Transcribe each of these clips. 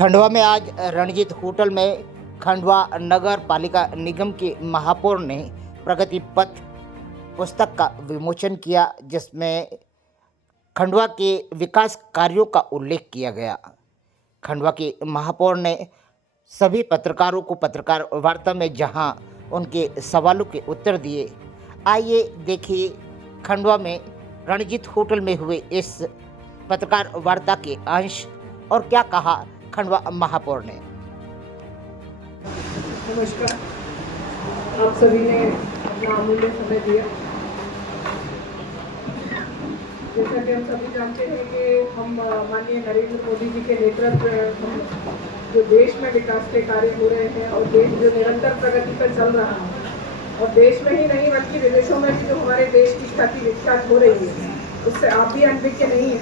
खंडवा में आज रणजीत होटल में खंडवा नगर पालिका निगम के महापौर ने प्रगति पथ पुस्तक का विमोचन किया, जिसमें खंडवा के विकास कार्यों का उल्लेख किया गया। खंडवा के महापौर ने सभी पत्रकारों को पत्रकार वार्ता में जहां उनके सवालों के उत्तर दिए। आइए देखिए खंडवा में रणजीत होटल में हुए इस पत्रकार वार्ता के अंश और क्या कहा खंडवा महापौर ने। नमस्कार, आप सभी ने अपना अमूल्य समय दिया। जैसा कि हम सभी जानते हैं कि हम माननीय नरेंद्र मोदी जी के नेतृत्व में जो देश में विकास के कार्य हो रहे हैं और देश जो निरंतर प्रगति पर चल रहा है और देश में ही नहीं बल्कि विदेशों में भी जो हमारे देश की ख्याति विख्यात हो रही है, उससे आप भी अनभिज्ञ नहीं है।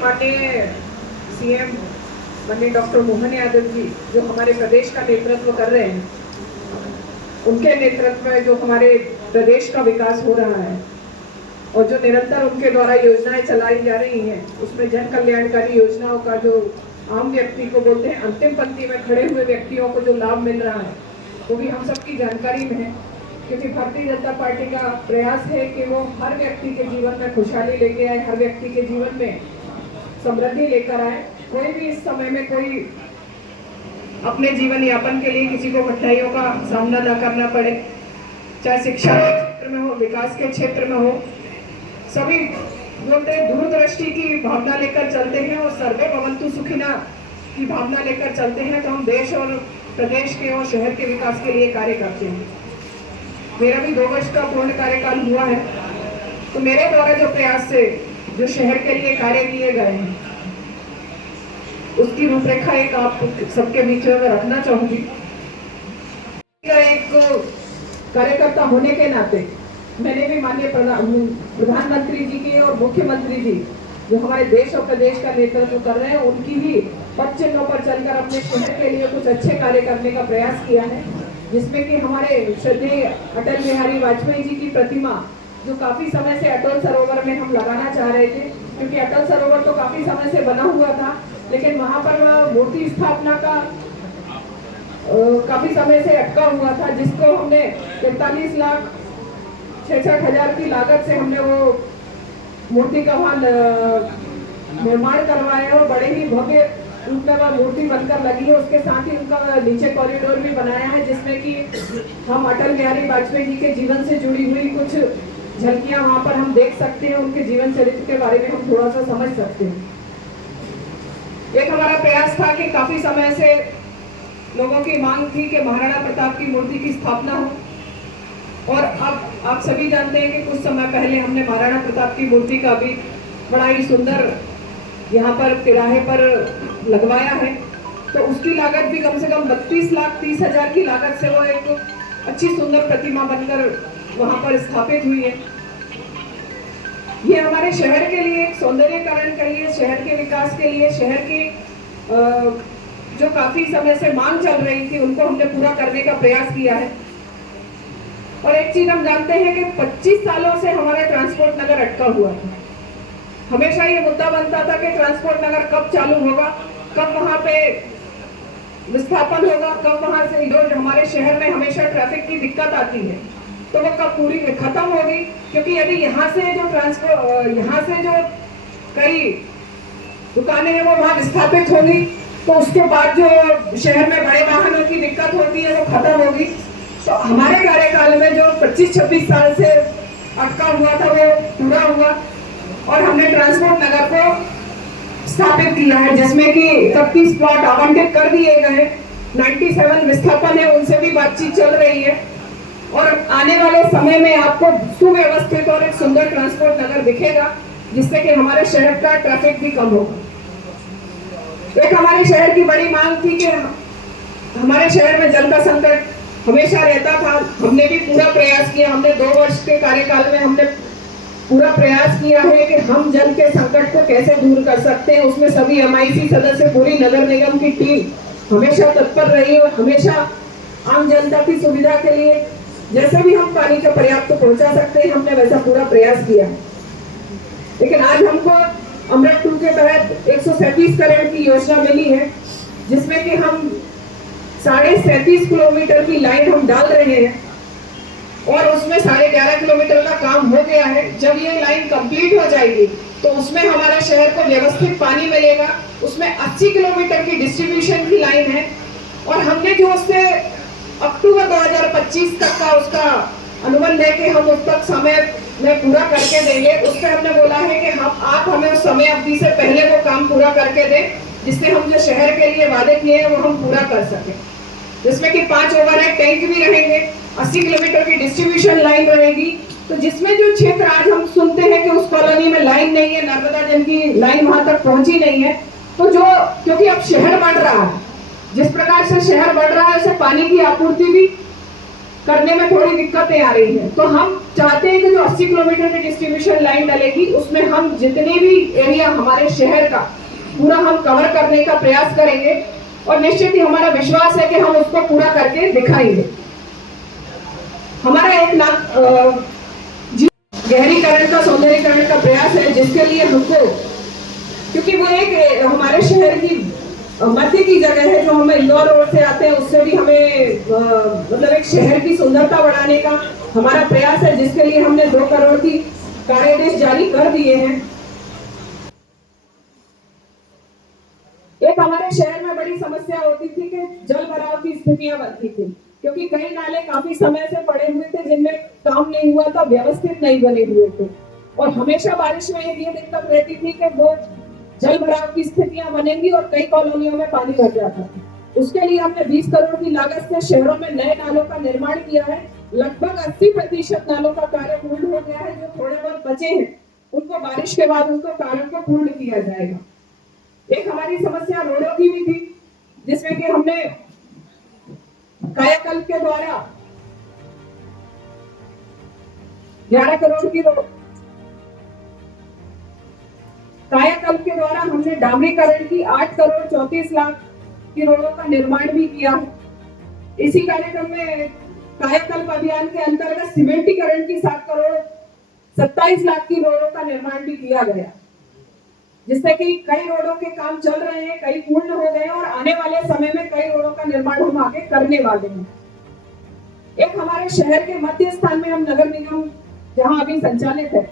माननीय सीएम माननीय डॉक्टर मोहन यादव जी जो हमारे प्रदेश का नेतृत्व कर रहे हैं, उनके नेतृत्व में जो हमारे प्रदेश का विकास हो रहा है और जो निरंतर उनके द्वारा योजनाएं चलाई जा रही हैं, उसमें जन कल्याणकारी योजनाओं का जो आम व्यक्ति को बोलते हैं अंतिम पंक्ति में खड़े हुए व्यक्तियों को जो लाभ मिल रहा है, वो भी हम सबकी जानकारी में है। क्योंकि भारतीय जनता पार्टी का प्रयास है कि वो हर व्यक्ति के जीवन में खुशहाली लेके आए, हर व्यक्ति के जीवन में समृद्धि लेकर आए। कोई भी इस समय में कोई अपने जीवन यापन के लिए किसी को कठिनाइयों का सामना न करना पड़े, चाहे शिक्षा के क्षेत्र में हो, विकास के क्षेत्र में हो। सभी बोलते हैं दूरदृष्टि की भावना लेकर चलते हैं और सर्वे भवन्तु सुखिना की भावना लेकर चलते हैं, तो हम देश और प्रदेश के और शहर के विकास के लिए कार्य करते हैं। मेरा भी 2 वर्ष का पूर्ण कार्यकाल हुआ है, तो मेरे द्वारा जो प्रयास से जो शहर के लिए कार्य किए गए हैं, उसकी रूपरेखा एक आप सबके बीच में रखना चाहूंगी। एक कार्यकर्ता होने के नाते मैंने भी माननीय प्रधानमंत्री जी की और मुख्यमंत्री जी जो हमारे देश और प्रदेश का नेतृत्व कर रहे हैं, उनकी भी पद चिन्हों पर चलकर अपने शहर के लिए कुछ अच्छे कार्य करने का प्रयास किया है, जिसमें कि हमारे श्रद्धेय अटल बिहारी वाजपेयी जी की प्रतिमा जो काफी समय से अटल सरोवर में हम लगाना चाह रहे थे, क्योंकि अटल सरोवर तो काफी समय से बना हुआ था, लेकिन वहां पर मूर्ति स्थापना का काफी समय से अटका हुआ था, जिसको हमने 43,66,000 की लागत से हमने वो मूर्ति का वहां निर्माण करवाया और बड़े ही भव्य रूप में वह मूर्ति बनकर लगी है। उसके साथ ही उनका नीचे कॉरिडोर भी बनाया है, जिसमें कि हम अटल बिहारी वाजपेयी जी के जीवन से जुड़ी हुई कुछ झलकियां वहां पर हम देख सकते हैं, उनके जीवन चरित्र के बारे में हम थोड़ा सा समझ सकते हैं। एक हमारा प्रयास था कि काफी समय से लोगों की मांग थी कि महाराणा प्रताप की मूर्ति की स्थापना हो, और अब आप सभी जानते हैं कि कुछ समय पहले हमने महाराणा प्रताप की मूर्ति का भी बड़ा ही सुंदर यहाँ पर तिराहे पर लगवाया है। तो उसकी लागत भी कम से कम 32,30,000 की लागत से वो एक अच्छी सुंदर प्रतिमा बनकर वहां पर स्थापित हुई है। ये हमारे शहर के लिए एक सौंदर्यीकरण के लिए, शहर के विकास के लिए, शहर की जो काफी समय से मांग चल रही थी, उनको हमने पूरा करने का प्रयास किया है। और एक चीज हम जानते हैं कि 25 सालों से हमारा ट्रांसपोर्ट नगर अटका हुआ था। हमेशा ये मुद्दा बनता था कि ट्रांसपोर्ट नगर कब चालू होगा, कब वहां पे विस्थापन होगा, कब वहां से जो हमारे शहर में हमेशा ट्रैफिक की दिक्कत आती है, तो वो कब पूरी खत्म होगी। क्योंकि यदि यहाँ से जो कई दुकानें हैं वो वहां विस्थापित होगी, तो उसके बाद जो शहर में बड़े वाहनों की दिक्कत होती है वो खत्म होगी। तो हमारे कार्यकाल में जो 25-26 साल से अटका हुआ था वो पूरा हुआ और हमने ट्रांसपोर्ट नगर को स्थापित किया है, जिसमें कि 31 प्लॉट आवंटित कर दिए गए, 97 विस्थापन है, उनसे भी बातचीत चल रही है। और आने वाले समय में आपको सुव्यवस्थित और एक सुंदर ट्रांसपोर्ट नगर दिखेगा, जिससे कि हमारे शहर का ट्रैफिक भी कम होगा। एक हमारे शहर की बड़ी मांग थी कि हमारे शहर में जल का संकट हमेशा रहता था। हमने भी पूरा प्रयास किया, हमने 2 वर्ष के कार्यकाल में हमने पूरा प्रयास किया है कि हम जल के संकट को कैसे दूर कर सकते हैं। उसमें सभी MIC सदस्य, पूरी नगर निगम की टीम हमेशा तत्पर रही और हमेशा आम जनता की सुविधा के लिए जैसे भी हम पानी का पर्याप्त पहुंचा सकते हैं, हमने वैसा पूरा प्रयास किया। लेकिन आज हमको अमृत 2 के तहत 137 करोड़ की योजना मिली है, जिसमें कि हम 37.5 किलोमीटर की लाइन हम डाल रहे हैं और उसमें 11.5 किलोमीटर का काम हो गया है। जब ये लाइन कंप्लीट हो जाएगी तो उसमें हमारा शहर को व्यवस्थित पानी मिलेगा। उसमें 80 किलोमीटर की डिस्ट्रीब्यूशन की लाइन है और हमने जो उससे अक्टूबर 2025 तक का उसका अनुबंध है कि हम उस तक समय में पूरा करके देंगे। उससे हमने बोला है कि आप हमें उस समय अवधि से पहले वो काम पूरा करके दें, जिससे हम जो शहर के लिए वादे किए हैं वो हम पूरा कर सकें, जिसमें कि 5 ओवरहेड टैंक भी रहेंगे, 80 किलोमीटर की डिस्ट्रीब्यूशन लाइन रहेगी। तो जिसमें जो क्षेत्र आज हम सुनते हैं कि उस कॉलोनी में लाइन नहीं है, नर्मदा जल की लाइन वहां तक पहुंची नहीं है, तो जो क्योंकि अब शहर बढ़ रहा है, जिस प्रकार से शहर बढ़ रहा है उसे पानी की आपूर्ति भी करने में थोड़ी दिक्कतें आ रही हैं। तो हम चाहते हैं कि जो 80 किलोमीटर की डिस्ट्रीब्यूशन लाइन डलेगी उसमें हम जितने भी एरिया हमारे शहर का पूरा हम कवर करने का प्रयास करेंगे और निश्चित ही हमारा विश्वास है कि हम उसको पूरा करके दिखाएंगे। हमारा 1 लाख गहरीकरण का सौंदर्यीकरण का प्रयास है, जिसके लिए हमको, क्योंकि वो एक हमारे शहर की मध्य की जगह है, जो हम इंदौर रोड से आते हैं उससे भी हमें मतलब एक शहर की सुंदरता बढ़ाने का हमारा प्रयास है, जिसके लिए हमने 2 करोड़ की कार्यादेश जारी कर दिए हैं। एक हमारे शहर में बड़ी समस्या होती थी कि जल भराव की स्थितियां बनती थी, क्योंकि कई नाले काफी समय से पड़े हुए थे जिनमें काम नहीं हुआ था, व्यवस्थित नहीं बने हुए थे और हमेशा बारिश में ये दिक्कत रहती थी कि वो जल भराव की स्थितियां बनेंगी और कई कॉलोनियों में पानी भर जाता था। उसके लिए हमने 20 करोड़ की लागत से शहरों में नए नालों का निर्माण किया है। लगभग 80% नालों का कार्य पूर्ण हो गया है। जो थोड़े बहुत बचे हैं उनको बारिश के बाद उनको कार्यों को पूर्ण किया जाएगा। एक हमारी समस्या रोडों की भी थी, जिसमें कि हमने कायाकल्प के द्वारा 11 करोड़ की कायाकल्प के द्वारा हमने डामरीकरण की 8 करोड़ 34 लाख की रोडों का निर्माण भी किया है। इसी कार्यक्रम में कायाकल्प अभियान के अंतर्गत सीमेंटीकरण की 7 करोड़ 27 लाख की रोडों का निर्माण भी किया गया, जिससे कि कई रोडों के काम चल रहे हैं, कई पूर्ण हो गए और आने वाले समय में कई रोडों का निर्माण हम आगे करने वाले हैं। एक हमारे शहर के मध्य स्थान में हम नगर निगम जहां अभी संचालित है,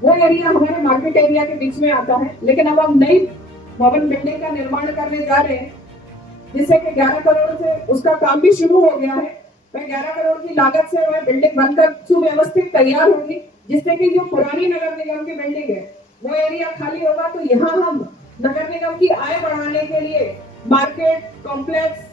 वो एरिया हमारे मार्केट एरिया के बीच में आता है, लेकिन अब हम नई भवन बिल्डिंग का निर्माण करने जा रहे हैं, जिससे कि 11 करोड़ से उसका काम भी शुरू हो गया है। वह 11 करोड़ की लागत से वह बिल्डिंग बनकर सुव्यवस्थित तैयार होगी, जिससे कि जो पुरानी नगर निगम की बिल्डिंग है वो एरिया खाली होगा। तो यहाँ हम नगर निगम की आय बढ़ाने के लिए मार्केट कॉम्प्लेक्स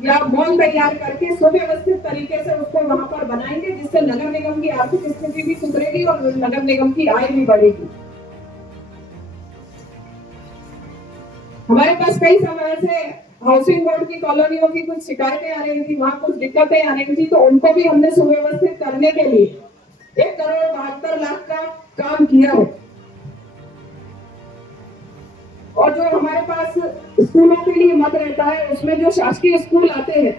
या मॉल तैयार करके सुव्यवस्थित तरीके से उसको वहां पर बनाएंगे, जिससे नगर निगम की आर्थिक स्थिति भी सुधरेगी और नगर निगम की आय भी बढ़ेगी। हमारे पास कई समय से हाउसिंग बोर्ड की कॉलोनियों की कुछ शिकायतें आ रही थी, वहां कुछ दिक्कतें आ रही थी, तो उनको भी हमने सुव्यवस्थित करने के लिए 1 करोड़ 72 लाख का काम किया है। और जो हमारे पास स्कूलों के लिए मत रहता है, उसमें जो शासकीय स्कूल आते हैं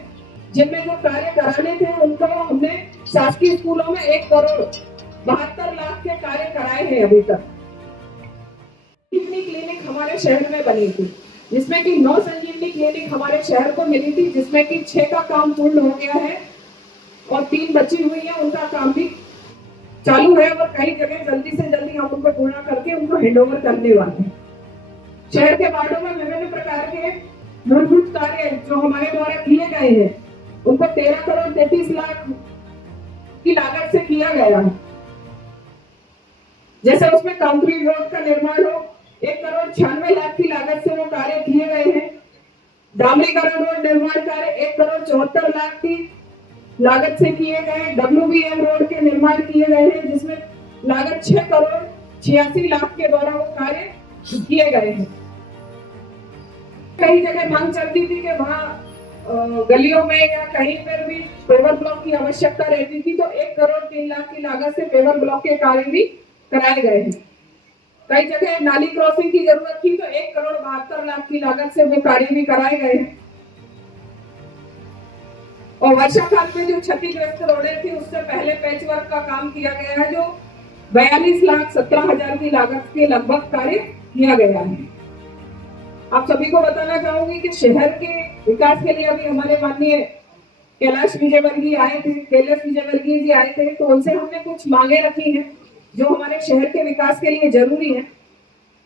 जिनमें जो कार्य कराने थे उनको हमने शासकीय स्कूलों में 1 करोड़ 72 लाख के कार्य कराए हैं अभी तक। संजीवनी क्लिनिक हमारे शहर में बनी थी, जिसमें कि 9 संजीवनी क्लिनिक हमारे शहर को मिली थी, जिसमें कि 6 का काम पूर्ण हो गया है और 3 बची हुई है, उनका काम भी चालू है और कई जगह जल्दी से जल्दी हम उनको पूरा करके उनको हैंडओवर करने वाले हैं। शहर के वार्डों में विभिन्न प्रकार के मूलभूत कार्य जो हमारे द्वारा किए गए हैं उनको 13 करोड़ 33 लाख की लागत से किया गया है। जैसे उसमें कंक्रीट रोड का निर्माण हो, 1 करोड़ 96 लाख की लागत से वो कार्य किए गए हैं। डामरीकरण रोड निर्माण कार्य 1 करोड़ 74 लाख की लागत से किए गए। WBM रोड के निर्माण किए गए हैं, जिसमें लागत 6 करोड़ 86 लाख के द्वारा वो कार्य किए गए हैं। कई जगह मांग चलती थी कि वहाँ गलियों में या कहीं पर भी पेवर ब्लॉक की आवश्यकता रहती थी, तो 1 करोड़ 3 लाख की लागत से पेवर ब्लॉक के कार्य भी कराए गए हैं। कई जगह नाली क्रॉसिंग की जरूरत थी, तो 1 करोड़ 72 लाख की लागत से वो कार्य भी कराए गए हैं। और वर्षा काल में जो क्षतिग्रस्त रोडें थी उससे पहले पैच वर्क का काम किया गया है, जो 42,17,000 की लागत के लगभग कार्य किया गया है। आप सभी को बताना चाहूंगी कि शहर के विकास के लिए अभी हमारे माननीय कैलाश विजयवर्गीय जी आए थे, तो उनसे हमने कुछ मांगे रखी हैं जो हमारे शहर के विकास के लिए जरूरी है।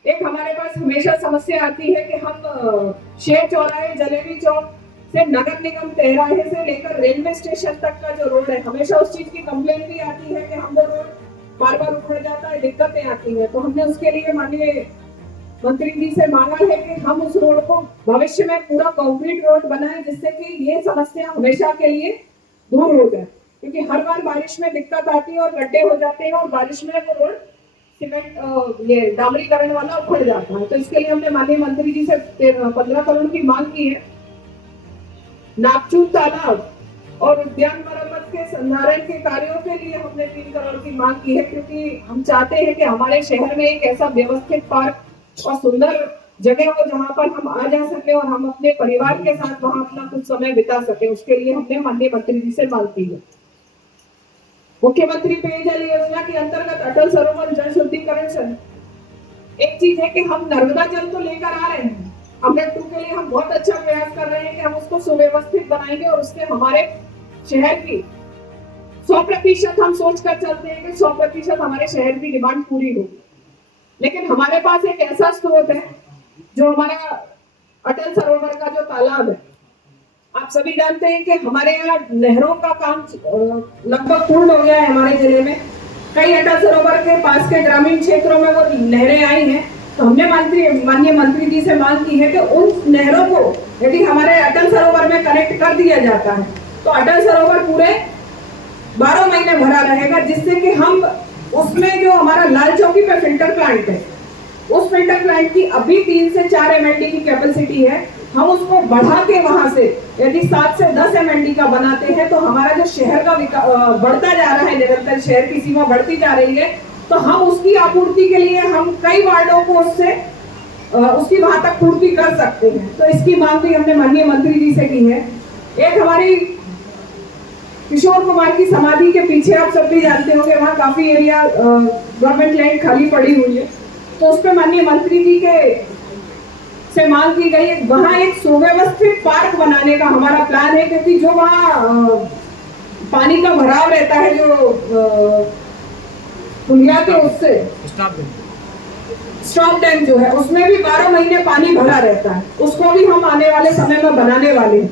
एक हमारे पास हमेशा समस्या आती है कि हम शेर चौराहे, जलेबी चौक से नगर निगम तेहराहे से लेकर रेलवे स्टेशन तक का जो रोड है, हमेशा उस चीज की कंप्लेन भी आती है कि हम वो रोड बार बार उखड़ जाता है, दिक्कतें आती है। तो हमने उसके लिए माननीय मंत्री जी से मांगा है कि हम उस रोड को भविष्य में पूरा कंक्रीट रोड बनाएं, जिससे कि ये समस्या हमेशा के लिए दूर हो जाए, क्योंकि हर बार बारिश में दिक्कत आती है और गड्ढे हो जाते हैं और बारिश में वो रोड सीमेंट ये डामरीकरण वाला उखड़ जाता है। तो इसके लिए हमने माननीय मंत्री जी से 15 करोड़ की मांग की है। नागचून तालाब और उद्यान मरम्मत के संधारण के कार्यों के लिए हमने 3 करोड़ की मांग की है, क्योंकि हम चाहते हैं कि हमारे शहर में एक ऐसा व्यवस्थित पार्क और सुंदर जगह हो जहां पर हम आ जा सके और हम अपने परिवार के साथ वहां अपना कुछ समय बिता सके। उसके लिए हमने माननीय मंत्री जी से मांग की है। मुख्यमंत्री पेयजल योजना के अंतर्गत अटल सरोवर जल शुद्धिकरण से एक चीज है कि हम नर्मदा जल तो लेकर आ रहे हैं, अमृत 2 के लिए हम बहुत अच्छा प्रयास कर रहे हैं कि हम उसको सुव्यवस्थित बनाएंगे और उससे हमारे शहर की 100% हम सोच कर चलते हैं कि 100% हमारे शहर की डिमांड पूरी होगी। लेकिन हमारे पास एक ऐसा स्रोत है जो हमारा अटल सरोवर का जो तालाब है। आप सभी जानते हैं कि हमारे यहाँ नहरों का काम लगभग पूर्ण हो गया है हमारे जिले में। कई अटल सरोवर के पास के ग्रामीण क्षेत्रों में वो नहरें आई हैं, तो हमने माननीय मंत्री जी से मांग की है कि उन नहरों को यदि हमारे अटल सरोवर में कनेक्ट कर दिया जाता है तो अटल सरोवर पूरे 12 महीने भरा रहेगा, जिससे कि हम उसमें जो हमारा लाल चौकी पे फिल्टर प्लांट है, उस फिल्टर प्लांट की अभी 3 से 4 MLD की कैपेसिटी है, हम उसको बढ़ा के वहां से यदि 7 से 10 MLD का बनाते हैं तो हमारा जो शहर का बढ़ता जा रहा है, निरंतर शहर की सीमा बढ़ती जा रही है, तो हम उसकी आपूर्ति के लिए हम कई वार्डों को उसकी वहां तक पूर्ति कर सकते हैं। तो इसकी मांग भी हमने माननीय मंत्री जी से की है। एक हमारी किशोर कुमार की समाधि के पीछे आप सब भी जानते होंगे, वहाँ काफी एरिया गवर्नमेंट लैंड खाली पड़ी हुई है, तो उस पर माननीय मंत्री जी से मांग की गई है। वहाँ एक सुव्यवस्थित पार्क बनाने का हमारा प्लान है, क्योंकि जो वहाँ पानी का भराव रहता है, जो दुनिया के उससे स्टॉप डैम जो है उसमें भी 12 महीने पानी भरा रहता है, उसको भी हम आने वाले समय में बनाने वाले हैं।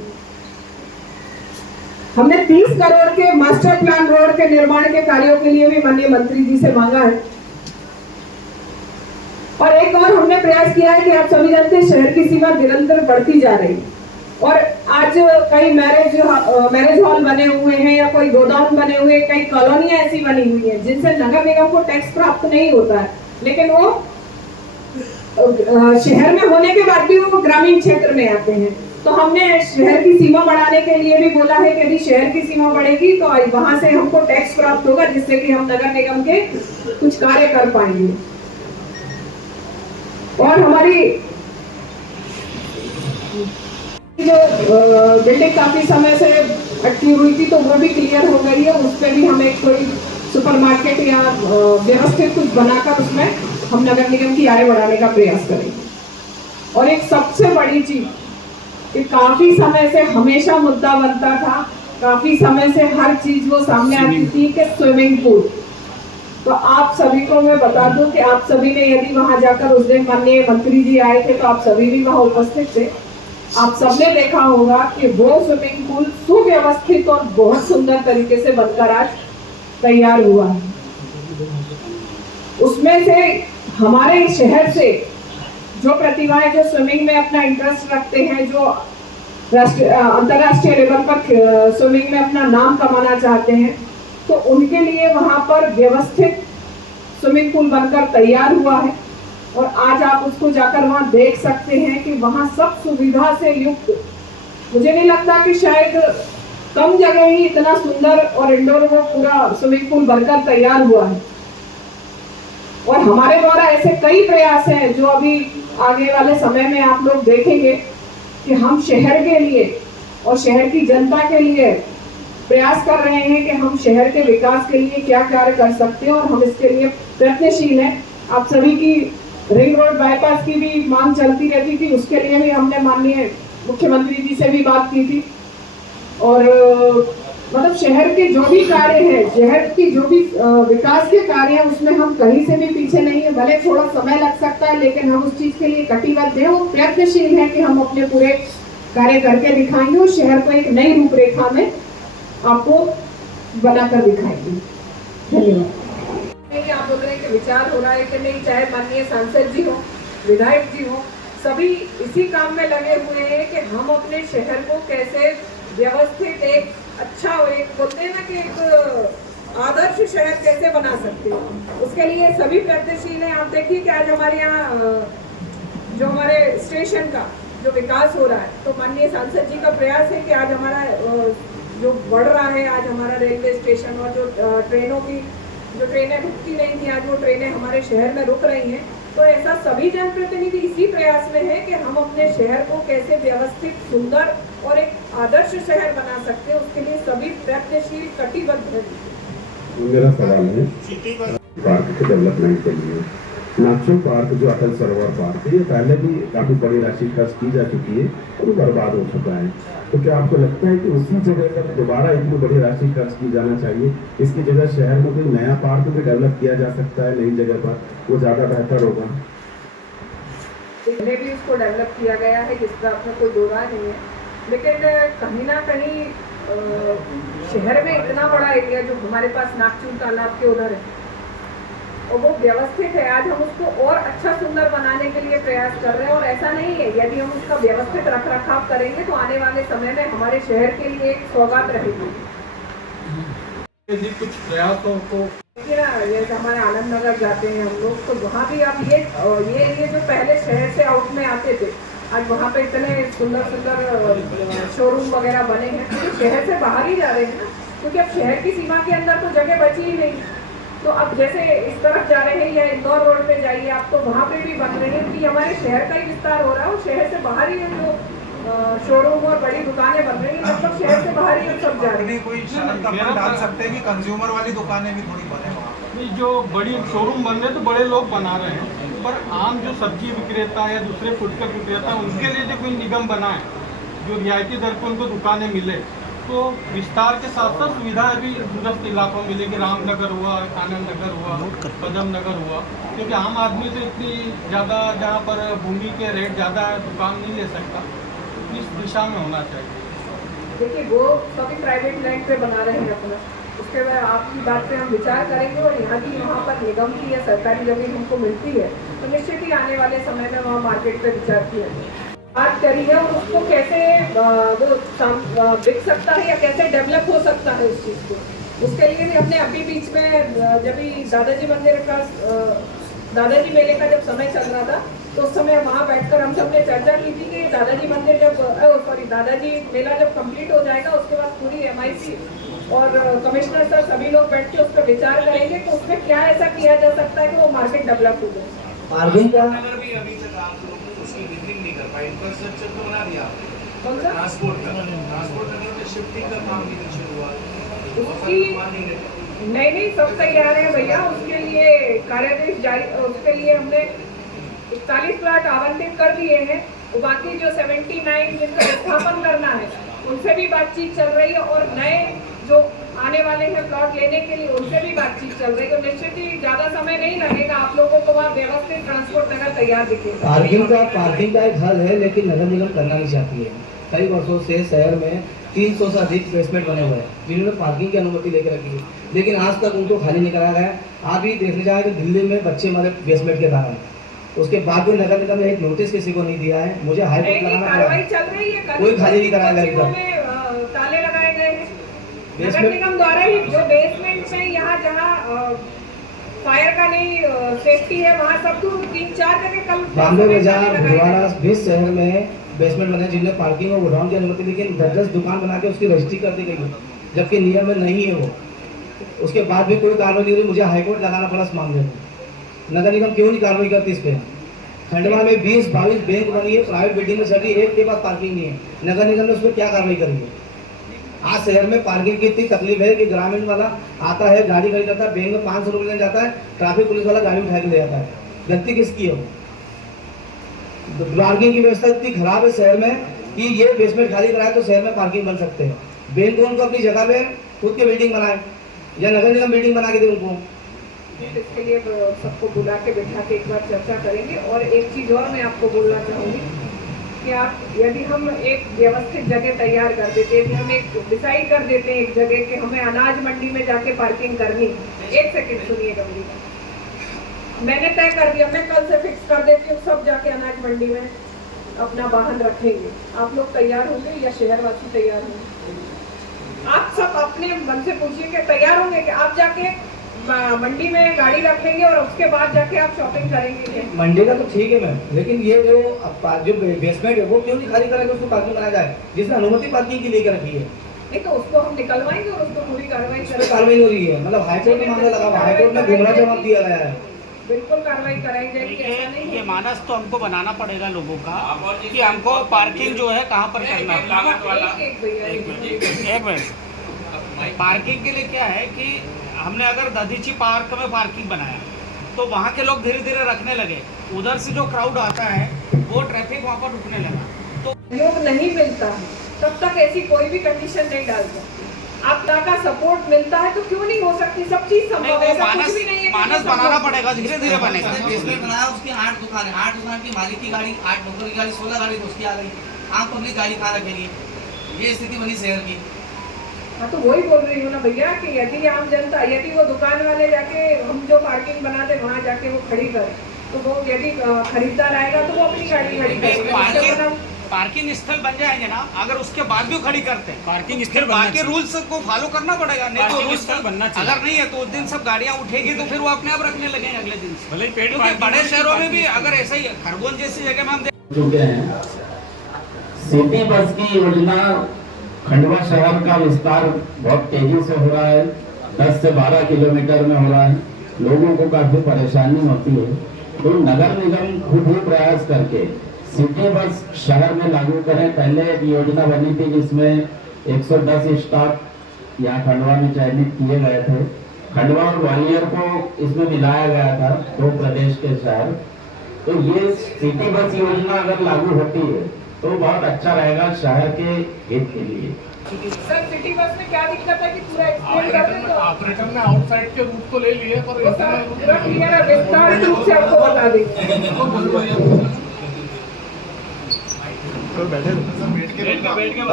हमने 30 करोड़ के मास्टर प्लान रोड के निर्माण के कार्यों के लिए भी माननीय मंत्री जी से मांगा है। और एक और हमने प्रयास किया है कि आप सभी जानते हैं शहर की सीमा निरंतर बढ़ती जा रही है और आज कई मैरिज हॉल बने हुए हैं या कोई गोदाम बने हुए, कई कॉलोनियां ऐसी बनी हुई हैं जिनसे नगर निगम को टैक्स प्राप्त नहीं होता है, लेकिन वो शहर में होने के बाद भी वो ग्रामीण क्षेत्र में आते हैं। तो हमने शहर की सीमा बढ़ाने के लिए भी बोला है कि यदि शहर की सीमा बढ़ेगी तो वहां से हमको टैक्स प्राप्त होगा, जिससे कि हम नगर निगम के कुछ कार्य कर पाएंगे। और हमारी जो बिल्डिंग काफी समय से अटकी हुई थी तो वो भी क्लियर हो गई है, उस पर भी हम एक कोई सुपरमार्केट या व्यवस्थित कुछ बनाकर उसमें हम नगर निगम की आय बढ़ाने का प्रयास करेंगे। और एक सबसे बड़ी चीज कि काफी समय से हमेशा मुद्दा बनता था, काफी समय से हर चीज वो सामने आती थी कि स्विमिंग पूल। तो आप सभी को मैं बता दूं कि आप सभी ने यदि वहां जाकर उस दिन माननीय मंत्री जी आए थे तो आप सभी भी वहां उपस्थित थे, आप सबने देखा होगा कि वो स्विमिंग पूल सुव्यवस्थित और बहुत सुंदर तरीके से बनकर आज तैयार हुआ है। उसमें से हमारे शहर से जो प्रतिभाएं जो स्विमिंग में अपना इंटरेस्ट रखते हैं, जो अंतर्राष्ट्रीय लेवल पर स्विमिंग में अपना नाम कमाना चाहते हैं, तो उनके लिए वहां पर व्यवस्थित स्विमिंग पूल बनकर तैयार हुआ है। और आज आप उसको जाकर वहां देख सकते हैं कि वहां सब सुविधा से युक्त, मुझे नहीं लगता कि शायद कम जगह ही इतना सुंदर और इंडोर वो पूरा स्विमिंग पूल बनकर तैयार हुआ है। और हमारे द्वारा ऐसे कई प्रयास हैं जो अभी आगे वाले समय में आप लोग देखेंगे कि हम शहर के लिए और शहर की जनता के लिए प्रयास कर रहे हैं कि हम शहर के विकास के लिए क्या कार्य कर सकते हैं और हम इसके लिए प्रयत्नशील हैं। आप सभी की रिंग रोड बाईपास की भी मांग चलती रहती थी, उसके लिए भी हमने माननीय मुख्यमंत्री जी से भी बात की थी। और मतलब शहर के जो भी कार्य है, शहर की जो भी विकास के कार्य है, उसमें हम कहीं से भी पीछे नहीं है। भले थोड़ा समय लग सकता है, लेकिन हम उस चीज के लिए कटिबद्ध हैं और प्रयत्नशील हैं कि हम अपने पूरे कार्य करके दिखाएंगे और शहर को एक नई रूपरेखा में आपको बनाकर दिखाएंगे। धन्यवाद। आप बोल रहे हैं कि विचार हो रहा है कि नहीं, चाहे माननीय सांसद जी हो, विधायक जी हो, सभी इसी काम में लगे हुए हैं कि हम अपने शहर को कैसे व्यवस्थित, एक अच्छा, एक बोलते हैं ना कि एक आदर्श शहर कैसे बना सकते हैं, उसके लिए सभी प्रयत्नशील हैं। आप देखिए कि आज हमारे यहाँ जो हमारे स्टेशन का जो विकास हो रहा है, तो माननीय सांसद जी का प्रयास है कि आज हमारा जो बढ़ रहा है, आज हमारा रेलवे स्टेशन और जो ट्रेनों की जो ट्रेनें रुकती नहीं थी, आज वो ट्रेनें हमारे शहर में रुक रही हैं। तो ऐसा सभी जनप्रतिनिधि इसी प्रयास में है कि हम अपने शहर को कैसे व्यवस्थित, सुंदर और एक आदर्श शहर बना सकते हैं, उसके लिए सभी प्रयत्नशील, कटिबद्ध हैं। मेरा सवाल है पार्क के डेवलपमेंट के लिए नागचो पार्क जो अटल सरोवर पार्क है, ये पहले भी काफी बड़ी राशि खर्च की जा चुकी है और बर्बाद हो चुका है। तो क्या आपको लगता है कि उसी जगह पर दोबारा इतनी बड़ी राशि खर्च की जाना चाहिए? इसकी जगह शहर में कोई नया पार्क भी डेवलप किया जा सकता है नई जगह पर, वो ज्यादा बेहतर होगा। पहले भी उसको डेवलप किया गया है, जिस पर आपने कोई दो राय नहीं है, लेकिन कहीं ना कहीं शहर में इतना बड़ा एरिया जो हमारे पास नागचूर तालाब के उधर है और वो व्यवस्थित है, आज हम उसको और अच्छा सुंदर बनाने के लिए प्रयास कर रहे हैं। और ऐसा नहीं है, यदि हम उसका व्यवस्थित रख रखाव करेंगे तो आने वाले समय में हमारे शहर के लिए एक सौगात रहेगी। कुछ प्रयासों को देखिए ना, जैसे हमारे आनंद नगर जाते हैं हम लोग, तो वहाँ भी अब ये जो पहले शहर से आउट में आते थे, आज वहाँ पे इतने सुंदर सुंदर शोरूम वगैरह बने हैं, तो शहर से बाहर ही जा रहे हैं ना, क्योंकि अब शहर की सीमा के अंदर तो जगह बची ही नहीं। तो अब जैसे इस तरफ जा रहे हैं या इंदौर रोड पे जाइए आप, तो वहाँ पे भी बन रहे हैं कि हमारे शहर का ही विस्तार हो रहा है और शहर से बाहर ही जो शोरूम और बड़ी दुकानें बन रही हैं, लगभग शहर से बाहर ही सब जा रहे हैं। कोई शर्त डाल सकते हैं कि कंज्यूमर वाली दुकानें भी थोड़ी बने वहाँ पर? जो बड़ी शोरूम बन रहे हैं तो बड़े लोग बना रहे हैं, पर आम जो सब्जी विक्रेता या दूसरे फुटकर विक्रेता उनके लिए जो कोई निगम बना है, जो रियायती दर पर उनको दुकानें मिले, तो विस्तार के साथ साथ सुविधाएं भी दूरस्थ इलाकों में मिलेगी। रामनगर हुआ, आनंद नगर हुआ, पदम नगर हुआ, क्योंकि आम आदमी तो इतनी ज़्यादा जहाँ पर भूमि के रेट ज़्यादा है दुकान नहीं ले सकता, इस दिशा में होना चाहिए। देखिए वो सभी प्राइवेट लैंड पे बना रहे हैं अपना, उसके बाद आपकी बात पे हम विचार करेंगे और यहाँ की वहाँ पर निगम की या सरकारी जमीन हमको मिलती है तो निश्चित ही आने वाले समय में वहाँ मार्केट पे विचार किया बात करी है और उसको कैसे वो बिक सकता है या कैसे डेवलप हो सकता है उस चीज़ को। उसके लिए भी हमने अभी बीच में जब भी दादाजी मंदिर का दादाजी मेले का जब समय चल रहा था, तो उस समय वहाँ बैठकर हम सब ने चर्चा की थी कि दादाजी मंदिर जब दादाजी मेला जब कंप्लीट हो जाएगा उसके बाद पूरी MIC और कमिश्नर सर सभी लोग बैठ के उस पर विचार करेंगे कि उसमें क्या ऐसा किया जा सकता है कि वो मार्केट डेवलप हो जाए। पार्किंग का भी अभी तक आप लोग उसकी बिल्डिंग नहीं कर पाए, इंफ्रास्ट्रक्चर तो बना दिया कौन सा ट्रांसपोर्ट नगर में शिफ्टिंग का काम भी नहीं शुरू हुआ, उसकी नहीं सब तैयार है भैया, उसके लिए कार्यादेश जारी, उसके लिए हमने 41 प्लाट आवंटित कर दिए हैं। बाकी जो 79 जिनका स्थापन करना है उनसे भी बातचीत चल रही है और नए जो आने वाले हैं प्लॉट लेने के लिए उनसे भी बातचीत चल रही है। तो निश्चित ही ज्यादा समय नहीं लगेगा, आप लोगों को वहाँ व्यवस्थित ट्रांसपोर्ट नगर तैयार दिखेगा। पार्किंग का एक हल है, लेकिन नगर निगम करना नहीं चाहती है। कई वर्षों से शहर में 300 से अधिक बेसमेंट बने हुए हैं जिन्होंने पार्किंग की अनुमति लेकर रखी है, लेकिन आज तक उनको खाली नहीं कराया गया। आप ही देखने जाए तो दिल्ली में बच्चे मरे बेसमेंट के कारण, उसके बाद भी नगर निगम ने एक नोटिस किसी को नहीं दिया है। मुझे हाई कोर्ट लगाना कार्रवाई चल रही है, कोई खाली नहीं कराया गया, ताले लगाए गए हैं नगर निगम द्वारा ही। जो बेसमेंट में यहाँ जहाँ फायर का नहीं सेफ्टी है वहाँ सब तो 3-4 जगह कल बॉम्बे बाजार भोपाल 20 शहर में बेसमेंट बने जिनमें पार्किंग और गोडाउन की अनुमति, लेकिन 10-10 दुकान बना के उसकी रजिस्ट्री कर दी गई है, जबकि नियम में नहीं है वो। उसके बाद भी कोई कार्रवाई नहीं हुई। मुझे हाईकोर्ट लगाना पड़ा इस मामले में। नगर निगम क्यों नहीं कार्रवाई करती इस पर? खंडवा में 20-22 बैंक बनी है, प्राइवेट बिल्डिंग में चली, एक के पास पार्किंग नहीं है। नगर निगम ने उस पर क्या कार्रवाई करी है? आज शहर में पार्किंग की इतनी तकलीफ है कि ग्रामीण वाला आता है, गाड़ी खड़ी करता है, बैंक में 500 रुपये लेने जाता है, ट्रैफिक पुलिस वाला गाड़ी उठा के ले जाता है। गलती किसकी है? पार्किंग की व्यवस्था इतनी खराब है शहर में कि ये बेसमेंट खाली कराए तो शहर में पार्किंग बन सकते हैं। बैंक को उनको अपनी जगह पे खुद की बिल्डिंग बनाए या नगर निगम बिल्डिंग बना के दे उनको। इसके लिए सबको बुला के बैठा के एक बार चर्चा करेंगे। और एक चीज़ और मैं आपको बोलना चाहूँगी कि आप यदि हम एक व्यवस्थित जगह तैयार कर देते, यदि हम एक डिसाइड कर देते हैं एक जगह कि हमें अनाज मंडी में जाके पार्किंग करनी, एक सेकंड सुनिए गंभीर, मैंने तय कर दिया, मैं कल से फिक्स कर देती हूँ, सब जाके अनाज मंडी में अपना वाहन रखेंगे। आप लोग तैयार होंगे या शहरवासी तैयार होंगे? आप सब अपने मन से पूछिए कि तैयार होंगे कि आप जाके मंडी में गाड़ी रखेंगे और उसके बाद जाके आप शॉपिंग करेंगे? मंडी का तो ठीक है मैम, लेकिन ये जो बेसमेंट है वो क्यों नहीं खाली करेंगे, उसको पार्किंग बनाया जाए जिसने अनुमति पार्किंग की लेकर रखी है। नहीं तो उसको हम निकलवाएंगे और उसको पूरी कार्रवाई करेंगे। कार्रवाई हो रही है, मतलब हाईकोर्ट में मामला लगा हुआ, हाईकोर्ट में गुमराह जवाब दिया गया है। बिल्कुल कार्रवाई कराई जाएगी, ऐसा नहीं ये है। मानस तो हमको बनाना पड़ेगा लोगों का कि हमको पार्किंग जो है कहाँ पर करना है। एक मिनट, पार्किंग के लिए क्या है कि हमने अगर दधीची पार्क में पार्किंग बनाया तो वहाँ के लोग धीरे धीरे रखने लगे, उधर से जो क्राउड आता है वो ट्रैफिक वहाँ पर रुकने लगा। तो सहयोग नहीं मिलता है तब तक ऐसी कोई भी कंडीशन नहीं डाल सकती। आपका का सपोर्ट मिलता है तो क्यों नहीं हो सकती, सब चीज संभव है, ऐसा कुछ भी नहीं है। मानस बनाना पड़ेगा, धीरे धीरे बनेगा। बेसमेंट बनाया, उसकी 8 दुकान है, 8 दुकान की मालिक की गाड़ी, 8 नौकर की गाड़ी, 16 गाड़ी तो उसकी आ गई। आम पब्लिक गाड़ी कहाँ रखेगी? ये स्थिति बनी शहर की। हाँ तो वही बोल रही हूँ ना भैया कि यदि आम जनता, यदि वो दुकान वाले जाके हम जो पार्किंग बनाते वहाँ जाके वो खड़ी करे, तो वो यदि खरीदार आएगा तो वो अपनी गाड़ी खड़ी करेगा। पार्किंग स्थल बन जाएंगे ना, अगर उसके बाद भी खड़ी करते हैं पार्किंग स्थल, बाकी रूल्स को फॉलो करना पड़ेगा। नहीं तो रूल्स बनना चाहिए। अगर नहीं है तो उस दिन सब गाड़ियाँ उठेगी तो फिर वो अपने आप रखने लगेंगे अगले दिन से। क्योंकि बड़े शहरों में भी अगर ऐसा ही खरगोन जैसी जगह में हम चुके हैं। सिटी बस की योजना खंडवा शहर का विस्तार बहुत तेजी से हो रहा है, 10 से 12 किलोमीटर में हो रहा है। लोगों को काफी परेशानी होती है, तो नगर निगम खुद ही प्रयास करके सिटी बस शहर में लागू करें। पहले एक योजना बनी थी जिसमें 110 स्टॉप यहाँ खंडवा में चयनित किए गए थे। खंडवा और ग्वालियर को इसमें मिलाया गया था, 2 प्रदेश के शहर। तो ये सिटी बस योजना अगर लागू होती है तो बहुत अच्छा रहेगा शहर के हित के लिए। सर सिटी बस में क्या दिक्कत है कि पूरा एक्सप्लेन कर दें तो ऑपरेटर ने आउटसाइड के रूट को ले लिए पर पूरा क्लियर है, विस्तार रूप से आपको बता दें।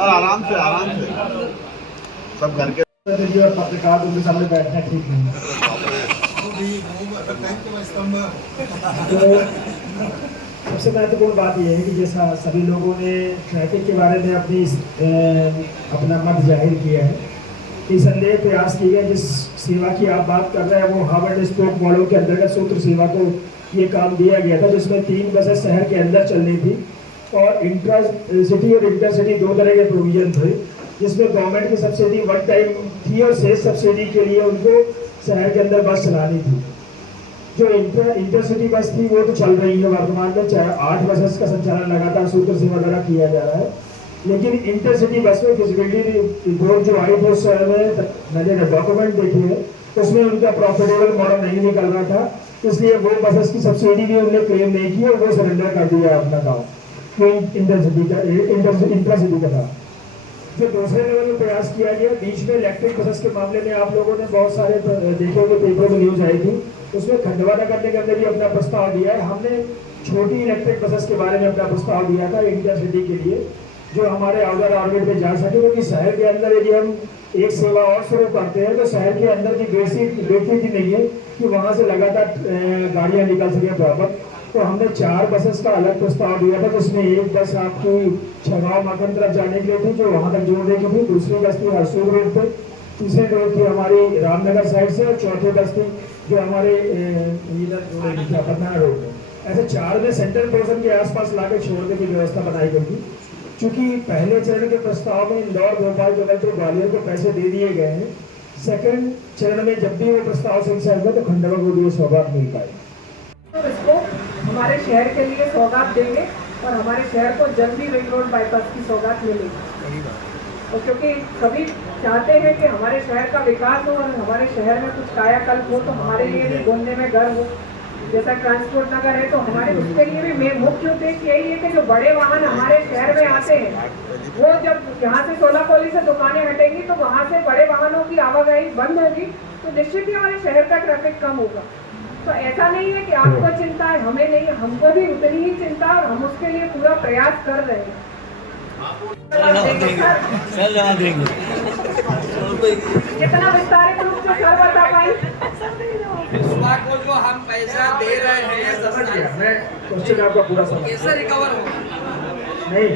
आराम से सब घर के पत्रकार उनके सामने बैठना ठीक नहीं। सबसे महत्वपूर्ण बात यह है कि जैसा सभी लोगों ने ट्रैफिक के बारे में अपना मत जाहिर किया है, निसंदेह प्रयास किए गए। जिस सेवा की आप बात कर रहे हैं वो हार्वर्ड स्पोक मॉडल के अंतर्गत सूत्र सेवा को ये काम दिया गया था, जिसमें 3 बसें शहर के अंदर चल रही थी और इंट्रा सिटी और इंटर सिटी 2 तरह के प्रोविजन थे, जिसमें गवर्नमेंट की सब्सिडी 1 टाइम थी और शेष सब्सिडी के लिए उनको शहर के अंदर बस चलानी थी। जो इंटरसिटी बस थी वो तो चल रही है वर्तमान में, चाहे 8 बसेस का संचालन लगातार सूत्र सेवा द्वारा किया जा रहा है, लेकिन इंटरसिटी बस में फिजिबिलिटी रिपोर्ट जो आई थी उस समय में मैंने डॉक्यूमेंट देखे हैं, उसमें उनका प्रॉफिटेबल मॉडल नहीं निकल रहा था, इसलिए वो बसेस की सब्सिडी भी उन्होंने क्लेम नहीं की और वो सरेंडर कर दिया अपना काम इंटरसिटी का था। जो दूसरे लेवल में प्रयास किया गया, बीच में इलेक्ट्रिक बसेस के मामले में आप लोगों ने बहुत सारे देखे होंगे, पेपरों में न्यूज आई थी, उसमें खंडवा नगर निगम ने भी अपना प्रस्ताव दिया है। हमने छोटी इलेक्ट्रिक बसेस के बारे में अपना प्रस्ताव दिया था इंटरसिटी के लिए, जो हमारे आउटर ऑर्बिट में जा सके, क्योंकि शहर के अंदर यदि हम एक सेवा और शुरू करते हैं तो शहर के अंदर की बेसिक नहीं है कि वहाँ से लगातार गाड़ियाँ निकल सके प्रॉपर। तो हमने 4 बसेस का अलग प्रस्ताव दिया था, जिसमें एक बस आपकी छगांव मकन तरफ जाने के लिए थी जो वहाँ तक जोड़ने की थी, दूसरी बस थी हरसूद रोड पे, तीसरी रोड थी हमारी रामनगर साइड से और चौथी बस थी जो हमारे इधर जोड़ेगी थी पटना रोड पे। ऐसे 4 में सेंट्रल पोर्शन के आसपास लाके छोड़ने की व्यवस्था बनाई गई थी। चूँकि पहले चरण के प्रस्ताव में इंदौर, भोपाल, जबलपुर, ग्वालियर को पैसे दे दिए गए हैं, सेकंड चरण में जब भी वो प्रस्ताव संख्या होगा तो खंडवा को भी सौगात मिल पाएगी। तो इसको हमारे शहर के लिए सौगात देंगे और हमारे शहर को जल्दी रिंग रोड बाईपास की सौगात मिलेगी। और क्योंकि सभी चाहते हैं कि हमारे शहर का विकास हो और हमारे शहर में कुछ कायाकल्प हो, तो हमारे लिए भी घूमने में गर्व हो। जैसा ट्रांसपोर्ट नगर है तो हमारे उसके लिए भी मुख्य उद्देश्य यही है कि जो बड़े वाहन हमारे शहर में आते हैं वो जब यहाँ से सोलाकोली से दुकानें हटेंगी तो वहाँ से बड़े वाहनों की आवाजाही बंद होगी, तो निश्चित ही हमारे शहर का ट्रैफिक कम होगा। तो ऐसा नहीं है कि आपको चिंता है, हमें नहीं, हमको भी उतनी ही चिंता है और हम उसके लिए पूरा प्रयास कर रहे हैं। कितना विस्तारित रूप से सर बता पाए? को जो हम पैसा दे रहे हैं मैं क्वेश्चन आपका पूरा समझ कैसे रिकवर हो? नहीं,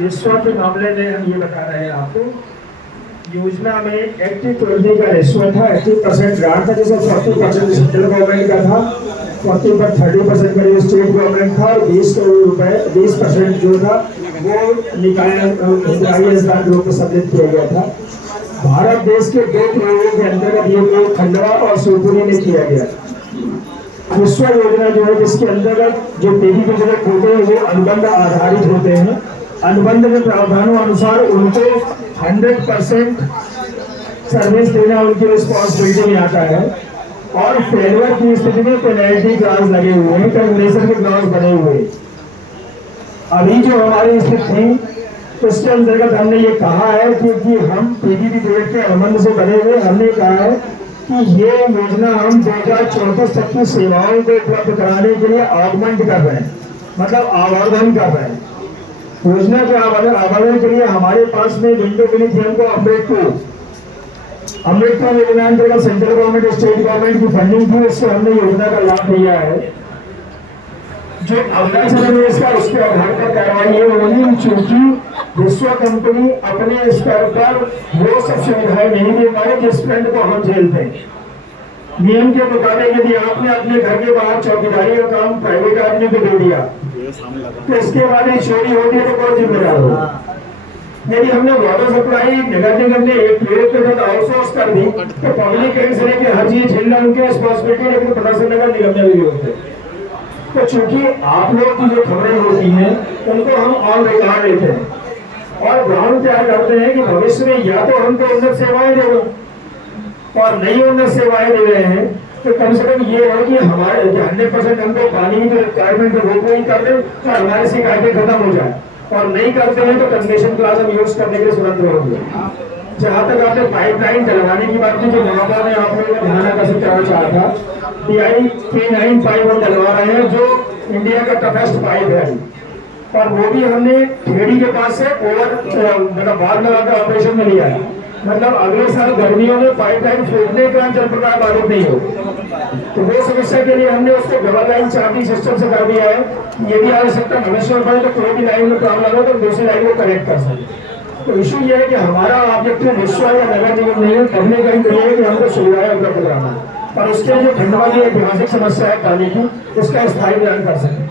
विश्वा के मामले में हम ये बता रहे हैं आपको, योजना में 80-20 का रेशियो था, 80% ग्रांट था, जैसे 40% सेंट्रल गवर्नमेंट का था, 30% करीब स्टेट गवर्नमेंट था और 20 करोड़ रुपए 20% जो था वो निकाय लोग को सम्मिलित किया गया था। भारत देश के 2 प्रयोगों के अंतर्गत ये प्रयोग खंडवा और शिवपुरी में किया गया। विश्व योजना जो है जिसके अंतर्गत जो पेटी के प्रोजेक्ट होते हैं वो अनुबंध आधारित होते हैं। अनुबंध के प्रावधानों अनुसार उनको 100% सर्विस देना उनकी रिस्पॉन्सिबिलिटी में आता है और फेलवर की स्थिति में पेनल्टी क्लास लगे हुए हैं, टर्मिनेशन के क्लास बने हुए हैं। अभी जो हमारी स्थिति थी उसके अंतर्गत हमने ये कहा है कि हम पीडीपी प्रोजेक्ट के अनुबंध से बने हुए हमने कहा है कि ये योजना हम 2034 तक की सेवाओं को उपलब्ध कराने के लिए ऑगमेंट कर रहे हैं, मतलब आवर्धन कर रहे हैं। योजना के आवर्धन के लिए हमारे पास में विंडो मिली थी हमको अमृतपुर योजना अंतर्गत सेंट्रल गवर्नमेंट स्टेट गवर्नमेंट की फंडिंग थी, उससे हमने योजना का लाभ लिया है। जो अगला चरण है इसका उसके आधार पर कार्रवाई है होनी, चूंकि विश्व कंपनी अपने स्तर पर वो सब सुविधाएं नहीं दे पाए जिस ट्रेंड को हम झेलते हैं। नियम के मुताबिक यदि आपने अपने घर के बाहर चौकीदारी का काम प्राइवेट आदमी को दे दिया तो इसके बाद चोरी होती है तो कौन जिम्मेदार होगा? यदि हमने वाटर सप्लाई नगर निगम ने एक प्रयोग के साथ आउटसोर्स कर दी तो पब्लिक एंड से लेकर हर चीज झेलना उनकी रिस्पॉन्सिबिलिटी, लेकिन प्रशासन नगर निगम में भी होते हैं। तो चूंकि आप लोग की जो खबरें होती हैं उनको हम ऑन रिकॉर्ड लेते हैं और ग्राउंड तैयार करते हैं कि भविष्य में या तो हमको उन्नत सेवाएं दे और नई उन्नत सेवाएं दे रहे हैं तो कम से कम ये है कि हमारे 100% हमको पानी की जो रिक्वायरमेंट है वो पूरी कर दें और हमारी शिकायतें खत्म हो जाए, और नहीं करते हैं तो कंसेशन क्लास हम यूज करने के लिए स्वतंत्र होंगे। जहाँ तक आपने पाइपलाइन डलवाने की बात की, जो महापौर ने आप लोगों को ध्यान आकर्षित करना चाहा था, DI-39 पाइप हम डलवा रहे हैं जो इंडिया का टफेस्ट पाइप है और वो भी हमने खेड़ी के पास से मतलब बाद में लगाकर ऑपरेशन में लिया है। मतलब अगले साल गर्मियों में पाइपलाइन फूटने का जल प्रकार बाधित नहीं हो, तो वो समस्या के लिए हमने उसको डबल लाइन चार्जिंग सिस्टम से कर दिया है। यदि आवश्यकता भविष्य में पड़े तो कोई भी लाइन में प्रॉब्लम हो तो दूसरी लाइन को कनेक्ट कर सके। तो इशू ये है कि हमारा ऑब्जेक्टिव विश्व या नगर निगम नहीं है, करने का ही है कि हमको सुविधाएं उपलब्ध कराना है और उसके लिए जो खंडवा की ऐतिहासिक समस्या है पानी की उसका स्थायी ध्यान कर सके।